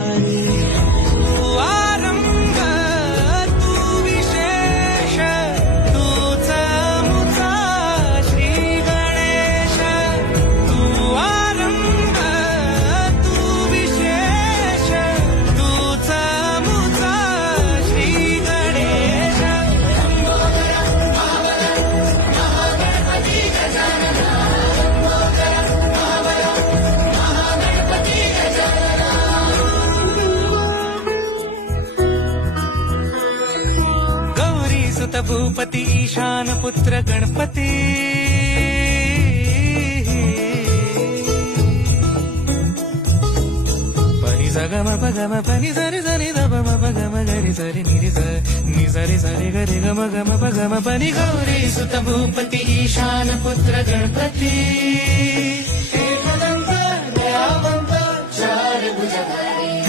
तू आरंभ, तू विशेष, तूच मुचा श्री गणेश. तू आरंभ, तू विशेष, तूच मुचा श्री गणेश. गौरी सुत भूपती ईशान पुत्र गणपती. पनि सगम पगम पनि सरि सरि द पम पगम गरि सरि निरि स नि सरि सरि गरि गम गम पगम पनि. गौरी सुत भूपती ईशान पुत्र गणपती.